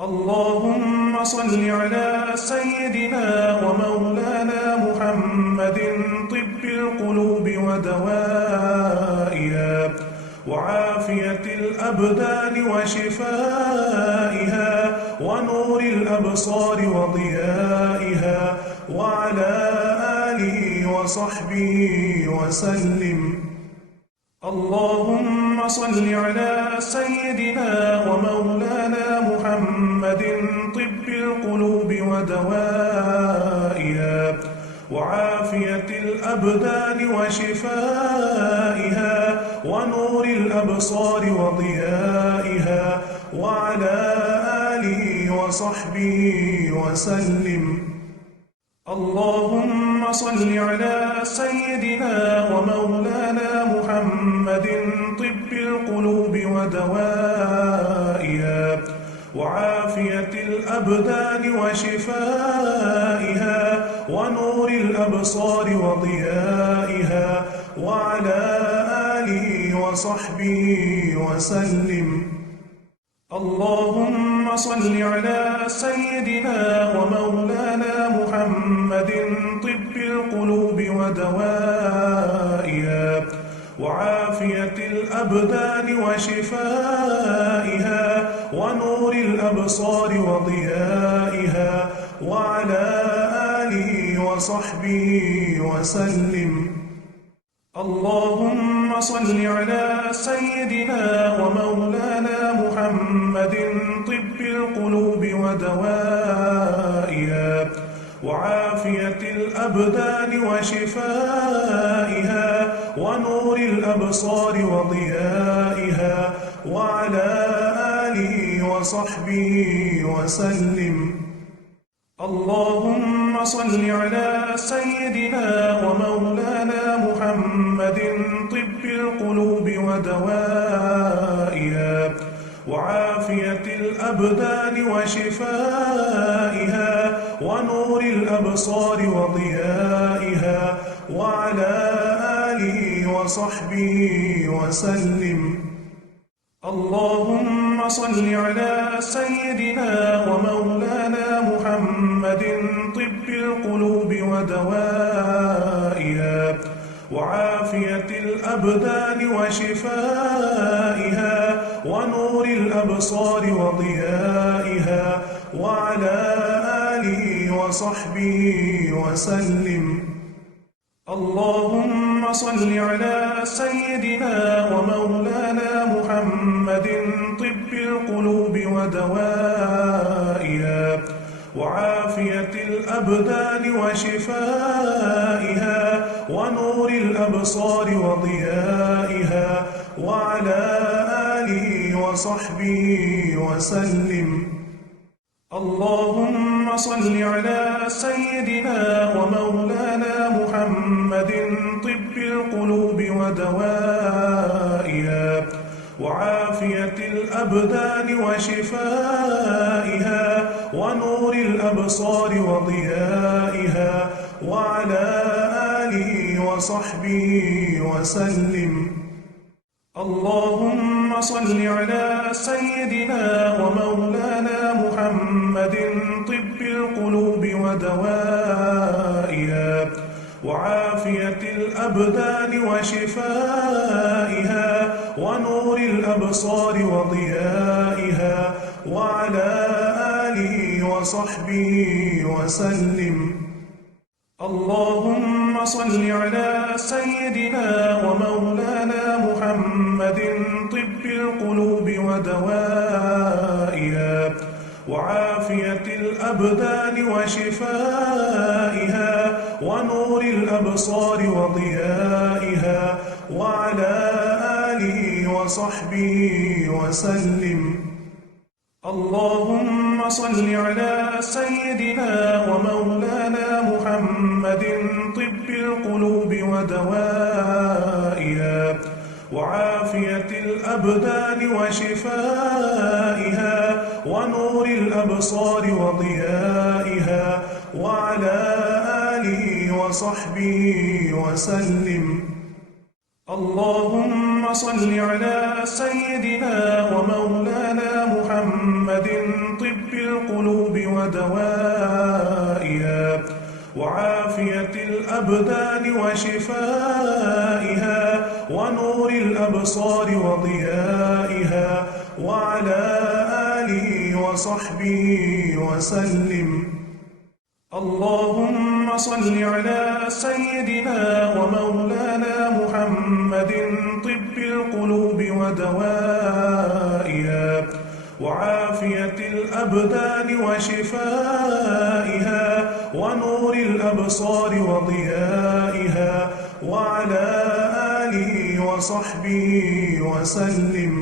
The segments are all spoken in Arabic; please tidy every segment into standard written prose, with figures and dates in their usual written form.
اللهم صل على سيدنا ومولانا محمد طب القلوب ودوائها وعافية الأبدان وشفائها ونور الأبصار وضيائها وعلى آله وصحبه وسلم. اللهم صل على سيدنا ومولانا محمد طب القلوب ودوائها وعافية الأبدان وشفائها ونور الأبصار وضيائها وعلى آله وصحبه وسلم. اللهم صل على سيدنا ومولانا محمد طب القلوب ودوائها وعافية الأبدان وشفائها ونور الأبصار وضيائها وعلى آله وصحبه وسلم. اللهم صل على سيدنا ومولانا محمد طب القلوب ودوائها وعافية الأبدان وشفائها ونور الأبصار وضيائها وعلى آله وصحبه وسلم. اللهم صل على سيدنا ومولانا محمد طب القلوب ودوائها وعافية الأبدان وشفائها ونور الأبصار وضيائها وعلى آله وصحبه وسلم. اللهم صل على سيدنا ومولانا محمد طب القلوب ودوائها وعافية الأبدان وشفائها ونور الأبصار وضيائها وعلى آله وصحبه وسلم. اللهم صل على سيدنا ومولانا محمد طب القلوب ودوائها وعافية الأبدان وشفائها ونور الأبصار وضيائها وعلى آله وصحبه وسلم. اللهم صل على سيدنا ومولانا محمد طب القلوب ودوائها وعافية الأبدان وشفائها ونور الأبصار وضيائها وعلى آله وصحبه وسلم. اللهم صل على سيدنا ومولانا محمد طب القلوب ودوائها وعافية الأبدان وشفائها ونور الأبصار وضيائها وعلى آله وصحبه وسلم. اللهم صل على سيدنا ومولانا محمد طب القلوب ودوائها وعافية الأبدان وشفائها ونور الأبصار وضيائها وعلى آله وصحبه وسلم. اللهم صل على سيدنا ومولانا محمد طب القلوب ودوائها وعافية الأبدان وشفائها ونور الأبصار وضيائها وعلى آله وصحبه وسلم. اللهم صل على سيدنا ومولانا محمد طب القلوب ودوائها وعافية الأبدان وشفائها ونور الأبصار وضيائها وعلى آله وصحبه وسلم. اللهم صل على سيدنا ومولانا محمد طب ودوائها وعافية الأبدان وشفائها ونور الأبصار وضيائها وعلى آله وصحبه وسلم. اللهم صل على سيدنا ومولانا محمد طب القلوب ودوائها وعافية الأبدان وشفائها ونور الأبصار وضيائها وعلى آله وصحبه وسلم.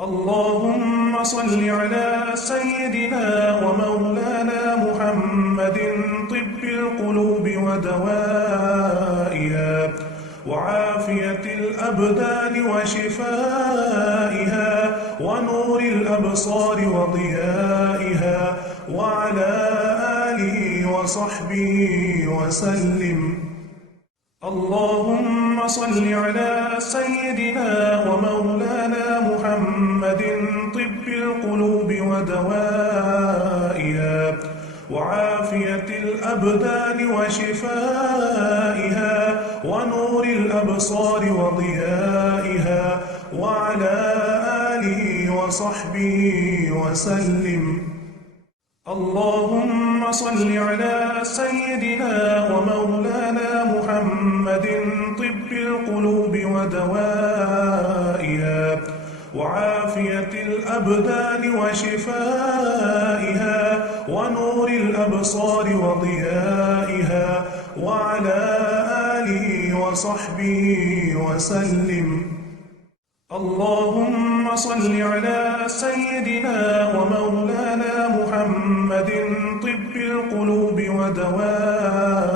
اللهم صل على سيدنا ومولانا محمد طب القلوب ودوائها وعافية الأبدان وشفائها ونور الأبصار وضيائها وعلى آله وصحبه وسلم. اللهم صل على سيدنا ومولانا محمد طب القلوب ودوائها وعافية الأبدان وشفائها ونور الأبصار وضيائها وعلى آله وصحبه وسلم. اللهم صل على سيدنا ومولانا محمد طب القلوب ودوائها وعافية الأبدان وشفائها ونور الأبصار وضيائها وعلى آله وصحبه وسلم. اللهم صل على سيدنا ومولانا محمد طب القلوب ودوائها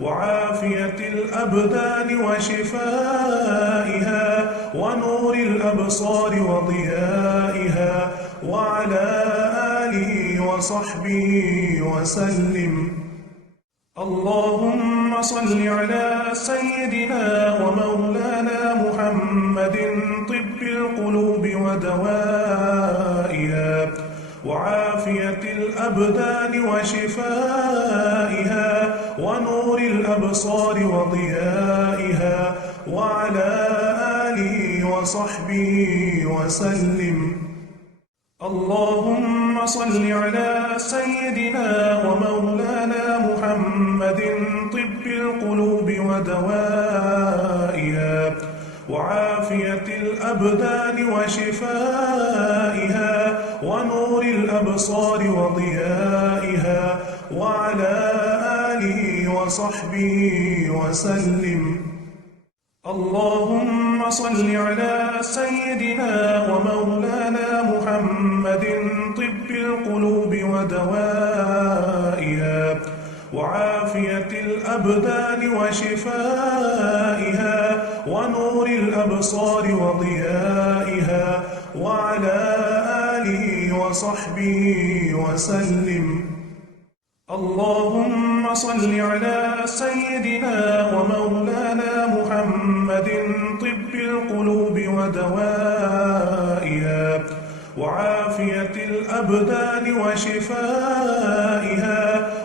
وعافية الأبدان وشفائها ونور الأبصار وضيائها وعلى آله وصحبه وسلم. اللهم صل على سيدنا ومولانا محمد طب القلوب ودوائها وعافية الأبدان وشفائها ونور الأبصار وضيائها وعلى آله وصحبه وسلم. اللهم صل على سيدنا ومولانا محمد طب القلوب ودوائها وعافية الأبدان وشفائها ونور الأبصار وضيائها وعلى آله وصحبه وسلم. اللهم صل على سيدنا ومولانا محمد طب القلوب ودوائها وعافية الأبدان وشفائها ونور الأبصار وضيائها وعلى آله وصحبه وسلم. اللهم صل على سيدنا ومولانا محمد طب القلوب ودوائها وعافية الأبدان وشفائها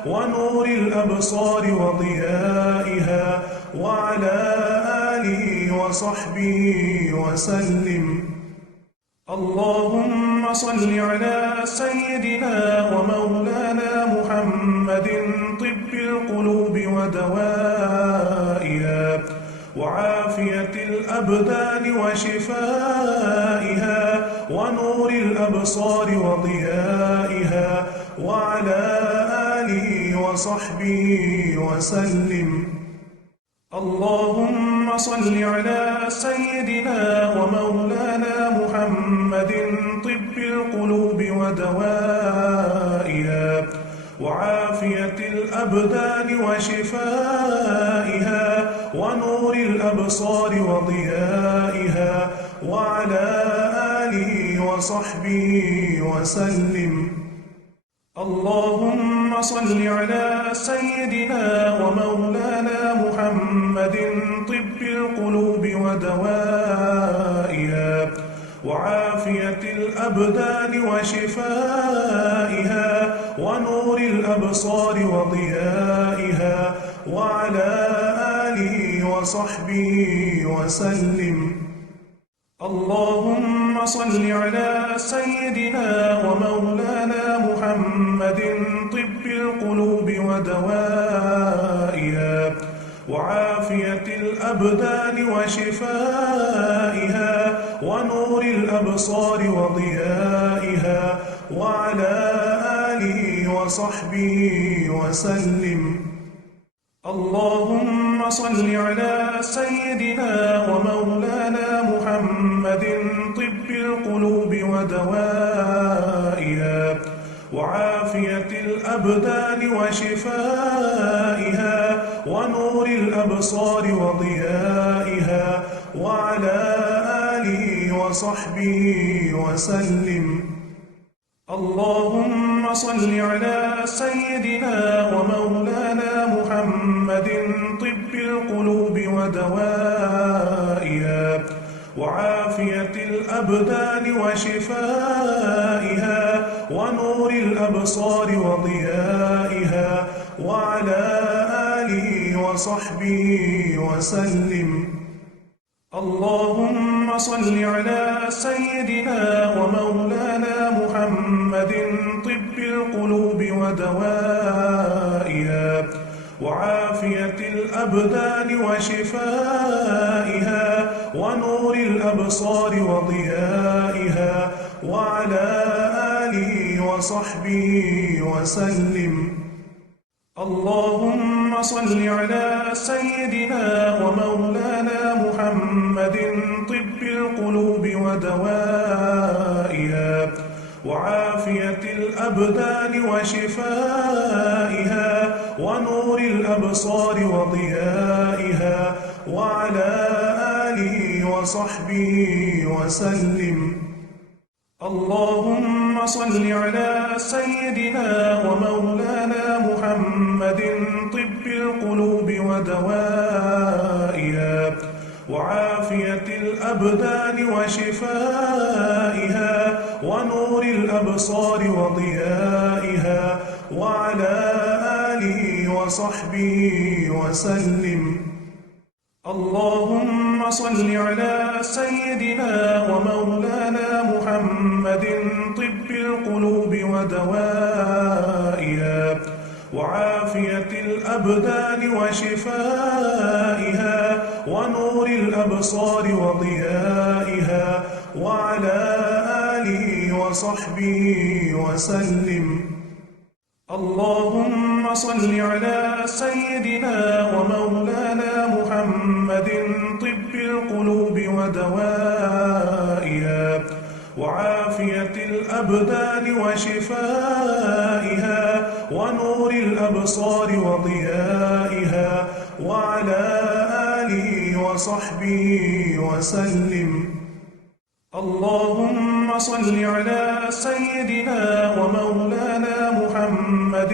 ونور الأبصار وضيائها وعلى آله وصحبه وسلم. اللهم صل على سيدنا ومولانا محمد طب القلوب ودوائها وعافية الأبدان وشفائها ونور الأبصار وضيائها وعلى آله وصحبه وسلم. اللهم صل على سيدنا ومولانا محمد طب القلوب ودوائها وعافية الأبدان وشفائها ونور الأبصار وضيائها وعلى آله وصحبه وسلم. اللهم صل على سيدنا ومولانا محمد طب القلوب ودوائها وعافية الأبدان وشفائها ونور الأبصار وضيائها وعلى آله وصحبه وسلم. اللهم صل على سيدنا ومولانا محمد طب القلوب ودوائها وعافية الأبدان وشفائها ونور الأبصار وضيائها وعلى آله وصحبه وسلم. اللهم صل على سيدنا ومولانا محمد طب القلوب ودوائها وعافية الأبدان وشفائها ونور الأبصار وضيائها وعلى آله وصحبه وسلم. اللهم صل على سيدنا ومولانا محمد طب القلوب ودوائها وعافية الأبدان وشفائها ونور الأبصار وضيائها وعلى آله وصحبه وسلم. اللهم صل على سيدنا ومولانا محمد طب القلوب ودوائها وعافية الأبدان وشفائها ونور الأبصار وضيائها وعلى آله وصحبه وسلم. اللهم صل على سيدنا ومولانا محمد طب القلوب ودوائها وعافية الأبدان وشفائها ونور الأبصار وضيائها وعلى آله وصحبه وسلم. اللهم صل على سيدنا ومولانا محمد طب القلوب ودوائها وعافية الأبدان وشفائها ونور الأبصار وضيائها وعلى آله وصحبه وسلم. اللهم صل على سيدنا ومولانا محمد طب القلوب ودوائها وعافية الأبدان وشفائها ونور الأبصار وضيائها وعلى آله وصحبه وسلم. اللهم صل على سيدنا ومولانا محمد طب القلوب ودوائها وعافية الأبدان وشفائها ونور الأبصار وضيائها وعلى آله وصحبه وسلم. اللهم صل على سيدنا ومولانا محمد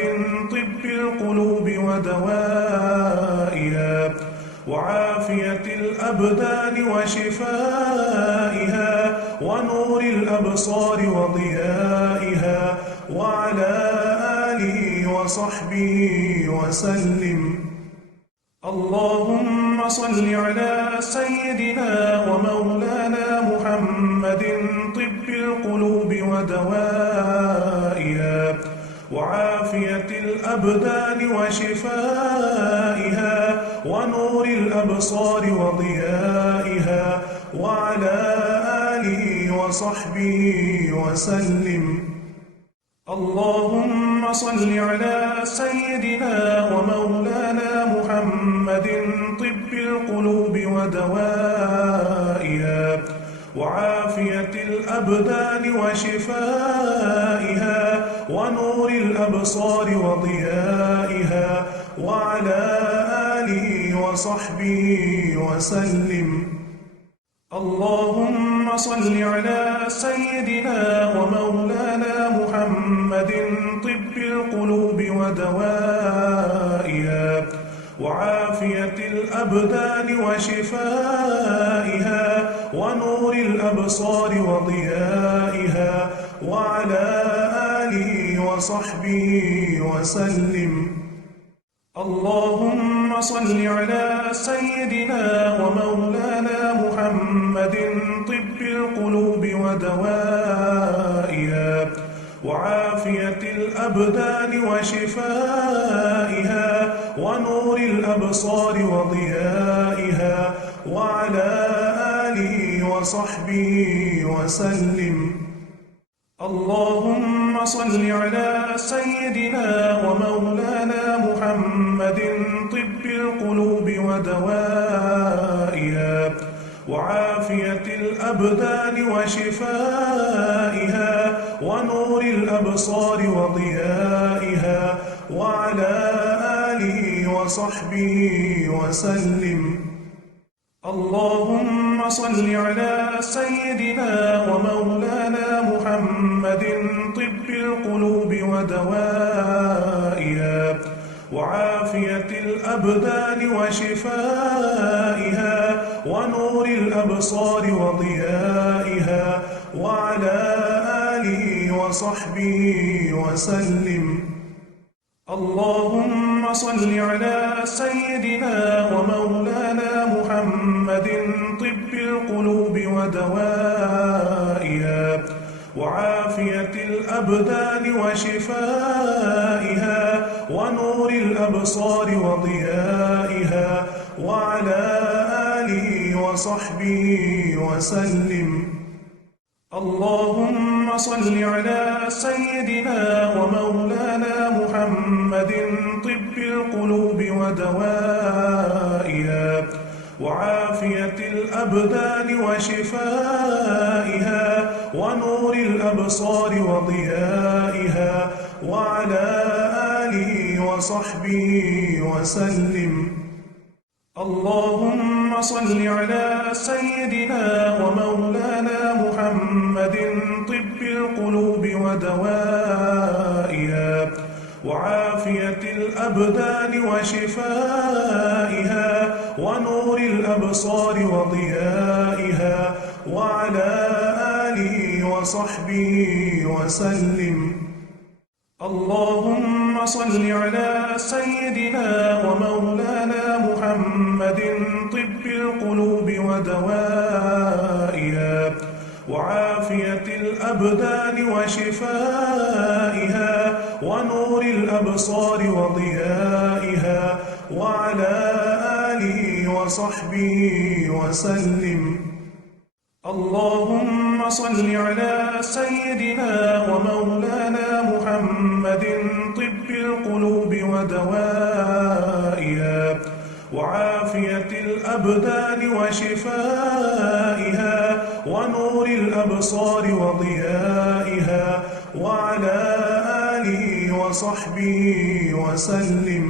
طب القلوب ودوائها وعافية الأبدان وشفائها ونور الأبصار وضيائها وعلى آله وصحبه وسلم. اللهم صل على سيدنا ومولانا محمد طب القلوب ودوائها وعافية الأبدان وشفائها ونور الأبصار وضيائها وعلى آله وصحبه وسلم. اللهم صل على سيدنا ومولانا محمد طب القلوب ودوائها وعافية الأبدان وشفائها ونور الأبصار وضيائها وعلى آله وصحبه وسلم. اللهم صل على سيدنا ومولانا محمد طب القلوب ودوائها وعافية الأبدان وشفائها ونور الأبصار وضيائها وعلى آله وصحبه وسلم. اللهم صل على سيدنا ومولانا محمد طب القلوب ودوائها وعافية الأبدان وشفائها ونور الأبصار وضيائها وعلى آله وصحبه وسلم. اللهم صل على سيدنا ومولانا محمد طب القلوب ودوائها وعافية الأبدان وشفائها ونور الأبصار وضيائها وعلى آله وصحبه وسلم. اللهم صل على سيدنا ومولانا محمد طب القلوب ودوائها وعافية الأبدان وشفائها ونور الأبصار وضيائها وعلى آله وصحبه وسلم. اللهم صل على سيدنا ومولانا محمد طب القلوب ودوائها وعافية الأبدان وشفائها ونور الأبصار وضيائها وعلى آله وصحبه وسلم. اللهم صل على سيدنا ومولانا محمد طب القلوب ودوائها وعافية الأبدان وشفائها ونور الأبصار وضيائها وعلى آله وصحبه وسلم. اللهم صل على سيدنا ومولانا محمد طب القلوب ودوائها وعافية الأبدان وشفائها ونور الأبصار وضيائها وعلى آله وصحبه وسلم. اللهم صل على سيدنا ومولانا محمد طب القلوب ودوائها وعافية الأبدان وشفائها ونور الأبصار وضيائها وعلى آله وصحبه وسلم. اللهم صل على سيدنا ومولانا محمد طب القلوب ودوائها وعافية الأبدان وشفائها ونور الأبصار وضيائها وعلى آله وصحبه وسلم.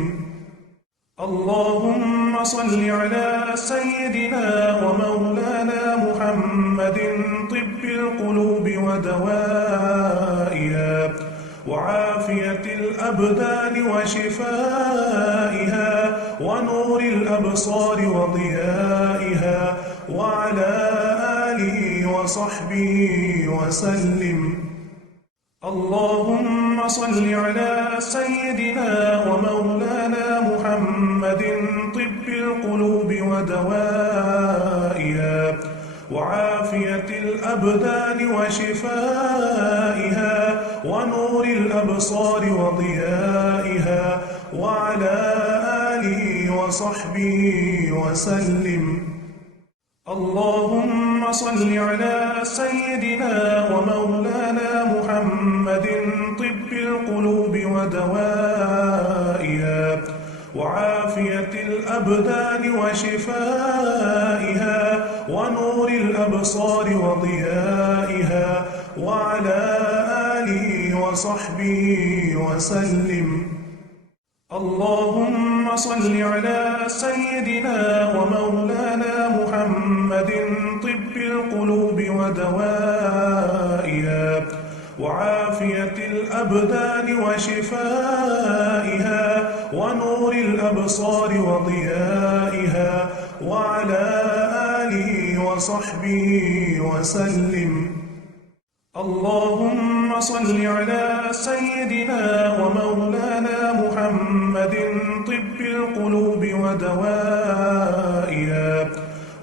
اللهم صل على سيدنا ومولانا محمد طب القلوب ودوائها وعافية الأبدان وشفائها ونور الأبصار وضيائها وعلى آله وصحبه وسلم. اللهم صل على سيدنا ومولانا محمد طب القلوب ودوائها وعافية الأبدان وشفائها ونور الأبصار وضيائها وعلى آله وصحبه وسلم. اللهم صل على سيدنا ومولانا محمد طب القلوب ودوائها وعافية الأبدان وشفائها ونور الأبصار وضيائها وعلى آله وصحبه وسلم. اللهم صل على سيدنا ومولانا محمد طب القلوب ودوائها وعافية الأبدان وشفائها ونور الأبصار وضيائها وعلى آله وصحبه وسلم. اللهم صل على سيدنا ومولانا محمد طب القلوب ودوائها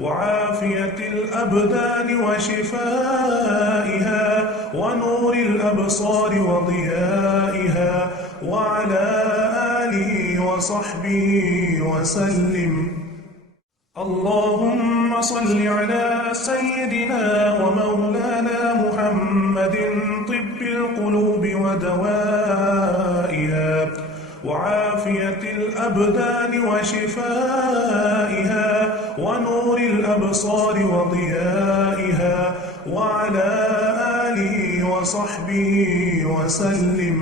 وعافية الأبدان وشفائها ونور الأبصار وضيائها وعلى آله وصحبه وسلم. اللهم صل على سيدنا ومولانا محمد طب القلوب ودوائها وعافية الأبدان وشفائها ونور الأبصار وضيائها وعلى آله وصحبه وسلم.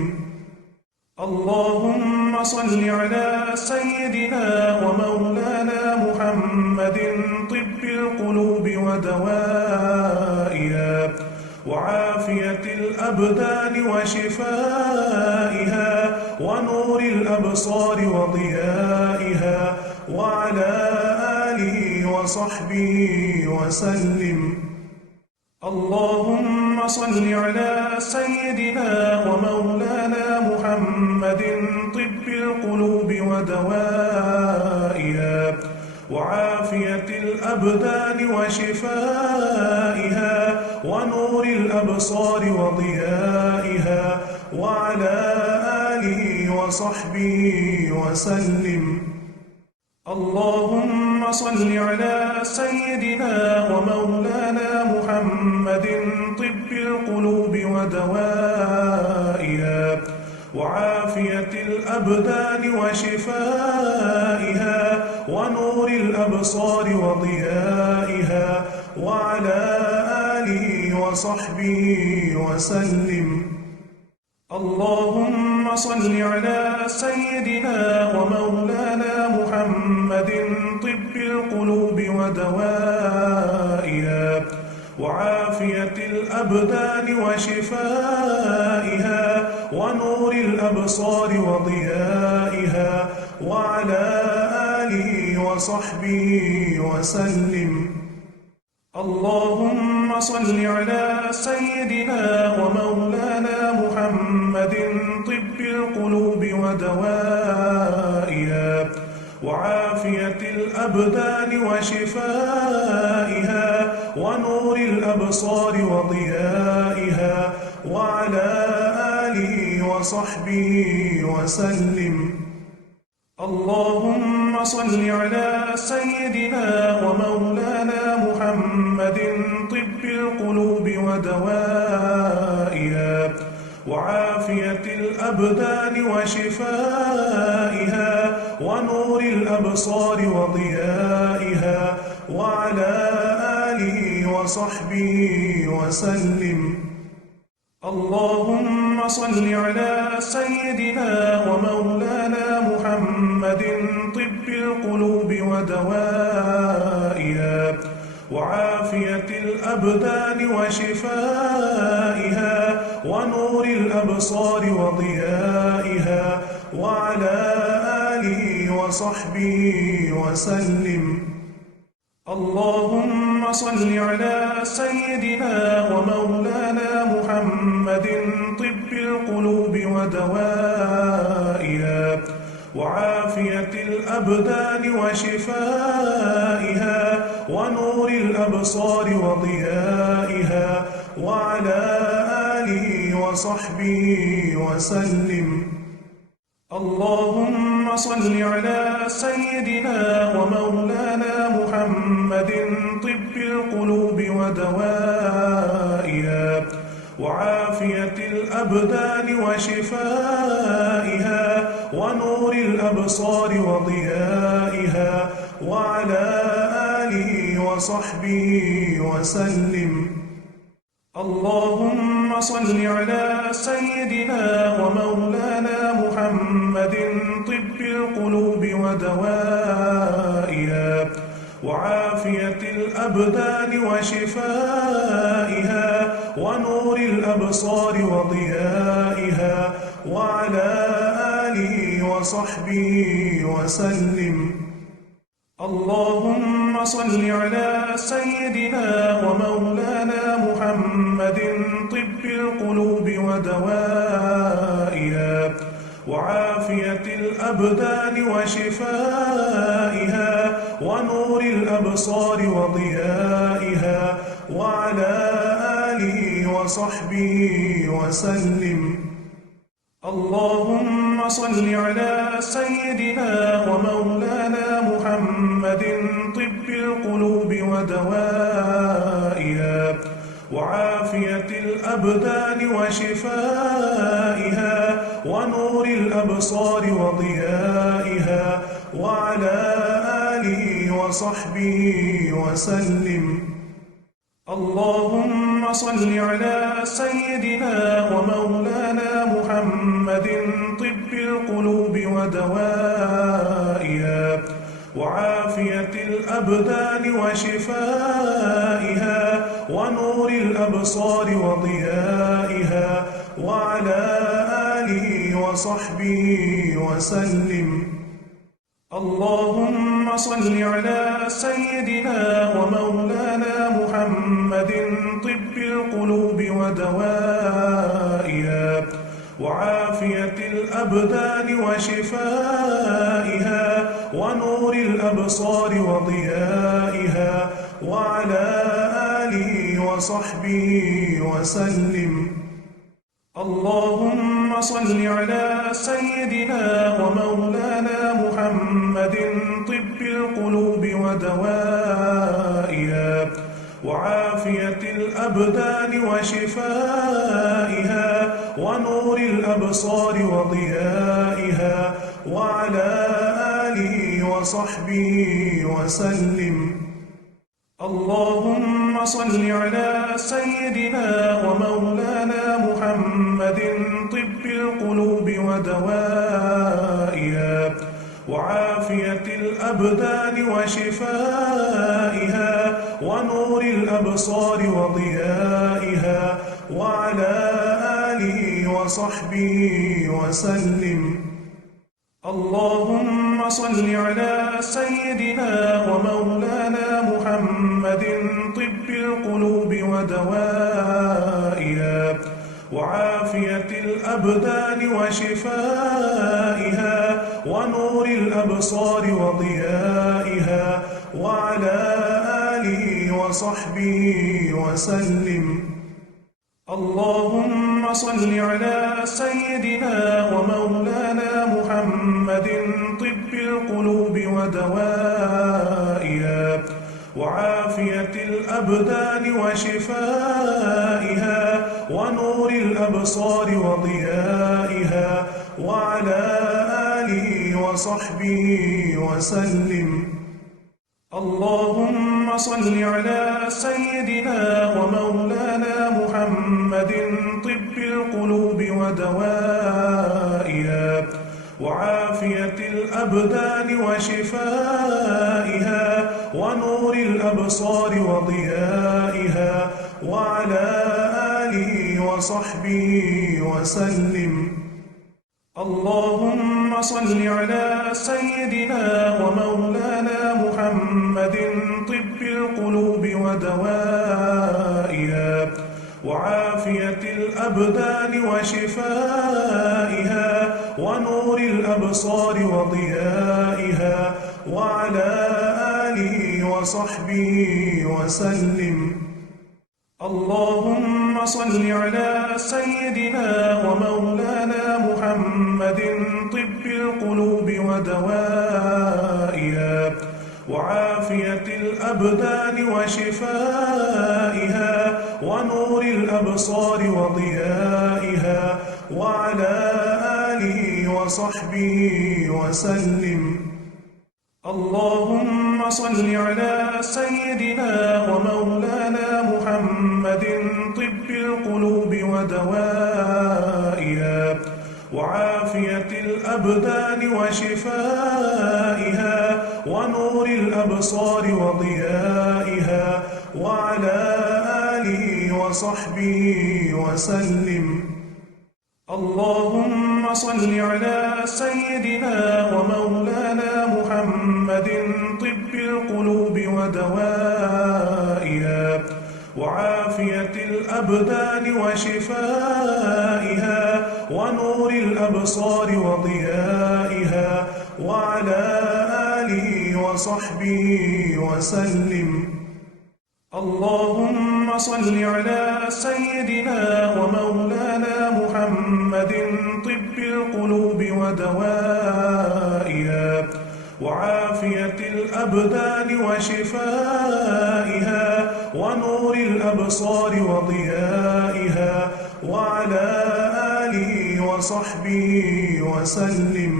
اللهم صل على سيدنا ومولانا محمد طب القلوب ودوائها وعافية الأبدان وشفائها ونور الأبصار وضيائها وعلى آله وصحبه وسلم. اللهم صل على سيدنا ومولانا محمد طب القلوب ودوائها وعافية الأبدان وشفائها ونور الأبصار وضيائها وعلى آله وصحبه وسلم. اللهم صل على سيدنا ومولانا محمد طب القلوب ودوائها وعافية الأبدان وشفائها ونور الأبصار وضيائها وعلى آله وصحبه وسلم. اللهم صل على سيدنا ومولانا محمد طب القلوب ودوائها وعافية الأبدان وشفائها ونور الأبصار وضيائها وعلى آله وصحبه وسلم. اللهم صل على سيدنا ومولانا محمد طب القلوب ودوائها وعافية الأبدان وشفائها ونور الأبصار وضيائها وعلى آله وصحبه وسلم. اللهم صل على سيدنا ومولانا محمد طب القلوب ودوائها وعافية الأبدان وشفائها ونور الأبصار وضيائها وعلى آله وصحبه وسلم. اللهم صل على سيدنا ومولانا محمد طب القلوب ودوائها وعافية الأبدان وشفائها ونور الأبصار وضيائها وعلى آله وصحبه وسلم. اللهم صل على سيدنا ومولانا محمد طب القلوب ودوائها وعافية الأبدان وشفائها ونور الأبصار وضيائها وعلى آله وصحبه وسلم. اللهم صل على سيدنا ومولانا محمد طب القلوب ودوائها وعافية الأبدان وشفائها ونور الأبصار وضيائها وعلى آله وصحبه وسلم. اللهم صل على سيدنا ومولانا محمد طب القلوب ودوائها وعافية الأبدان وشفائها ونور الأبصار وضيائها وعلى آله وصحبه وسلم. اللهم صل على سيدنا ومولانا محمد طب القلوب ودوائها وعافية الأبدان وشفائها ونور الأبصار وضيائها وعلى آله وصحبه وسلم. اللهم صل على سيدنا ومولانا محمد طب القلوب ودوائها وعافية الأبدان وشفائها ونور الأبصار وضيائها وعلى آله وصحبه وسلم. اللهم صل على سيدنا ومولانا محمد طب القلوب ودوائها وعافية الأبدان وشفائها ونور الأبصار وضيائها وعلى آله وصحبه وسلم. اللهم صل على سيدنا ومولانا محمد طب القلوب ودوائها وعافية الأبدان وشفائها ونور الأبصار وضيائها وعلى آله وصحبه وسلم. اللهم صل على سيدنا ومولانا محمد طب القلوب ودوائها وعافية الأبدان وشفائها ونور الأبصار وضيائها وعلى آله وصحبه وسلم. اللهم صل على سيدنا ومولانا محمد طب القلوب ودوائها وعافية الأبدان وشفائها ونور الأبصار وضيائها وعلى آله وصحبه وسلم. اللهم صل على سيدنا ومولانا محمد طب القلوب ودوائها وعافية الأبدان وشفائها ونور الأبصار وضيائها وعلى آله وصحبه وسلم. اللهم صل على سيدنا ومولانا محمد طب القلوب ودوائها وعافية الأبدان وشفائها ونور الأبصار وضيائها وعلى آله وصحبه وسلم. اللهم صل على سيدنا ومولانا محمد طب القلوب ودوائها وعافية الأبدان وشفائها ونور الأبصار وضيائها وعلى آله وصحبه وسلم. اللهم صل على سيدنا ومولانا محمد طب القلوب ودوائها وعافية الأبدان وشفائها ونور الأبصار وضيائها وعلى آله وصحبه وسلم. اللهم صل على سيدنا ومولانا محمد طب القلوب ودوائها وعافية الأبدان وشفائها ونور الأبصار وضيائها وعلى آله وصحبه وسلم. اللهم صل على سيدنا ومولانا محمد طب القلوب ودوائها وعافية الأبدان وشفائها ونور الأبصار وضيائها وعلى آله وصحبه وسلم. اللهم صل على سيدنا ومولانا محمد طب القلوب ودوائها وعافية الأبدان وشفائها ونور الأبصار وضيائها وعلى آله وصحبه وسلم. اللهم صل على سيدنا ومولانا محمد طب القلوب ودوائها وعافية الأبدان وشفائها ونور الأبصار وضيائها وعلى آله وصحبه وسلم.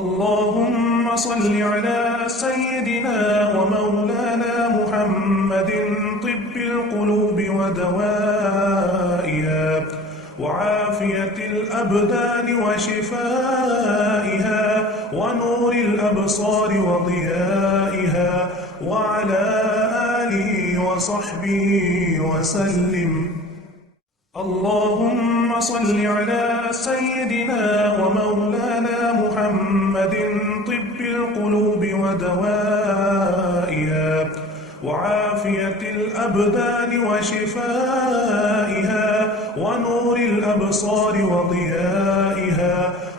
اللهم صل على سيدنا ومولانا محمد طب القلوب ودوائها وعافية الأبدان وشفائها ونور الأبصار وضيائها وعلى آله وصحبه وسلم. اللهم صل على سيدنا ومولانا محمد طب القلوب ودوائها وعافية الأبدان وشفائها ونور الأبصار وضيائها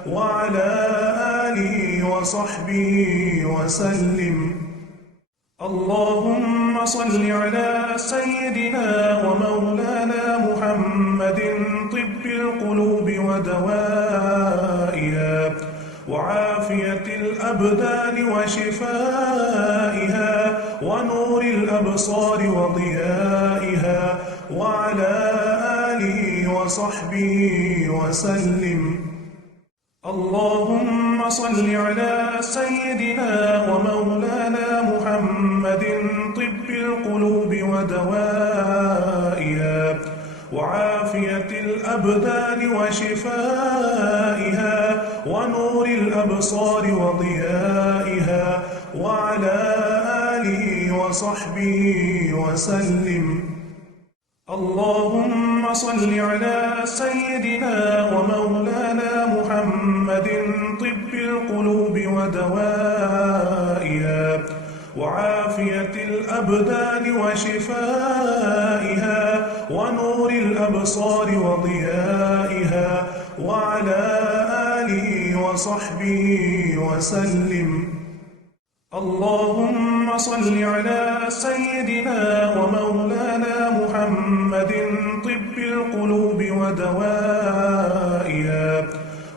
وعلى آله وصحبه وسلم. اللهم صل على سيدنا ومولانا محمد طب القلوب ودوائها وعافية الأبدان وشفائها ونور الأبصار وضيائها وعلى آله وصحبه وسلم. اللهم صل على سيدنا ومولانا محمد طب القلوب ودوائها وعافية الأبدان وشفائها ونور الأبصار وضيائها وعلى آله وصحبه وسلم. اللهم صل على سيدنا ومولانا محمد طب القلوب ودوائها وعافية الأبدان وشفائها ونور الأبصار وضيائها وعلى آله وصحبه وسلم. اللهم صل على سيدنا ومولانا محمد طب القلوب ودوائها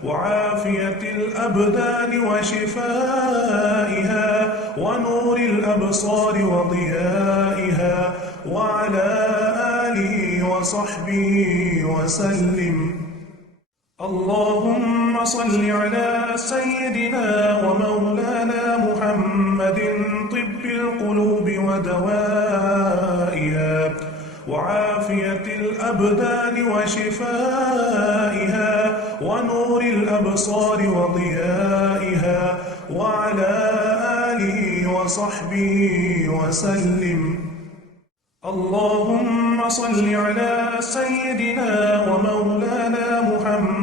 وعافية الأبدان وشفائها ونور الأبصار وضيائها وعلى آله وصحبه وسلم. اللهم صل على سيدنا ومولانا محمد طب القلوب ودوائها وعافية الأبدان وشفائها ونور الأبصار وضيائها وعلى آله وصحبه وسلم. اللهم صل على سيدنا ومولانا محمد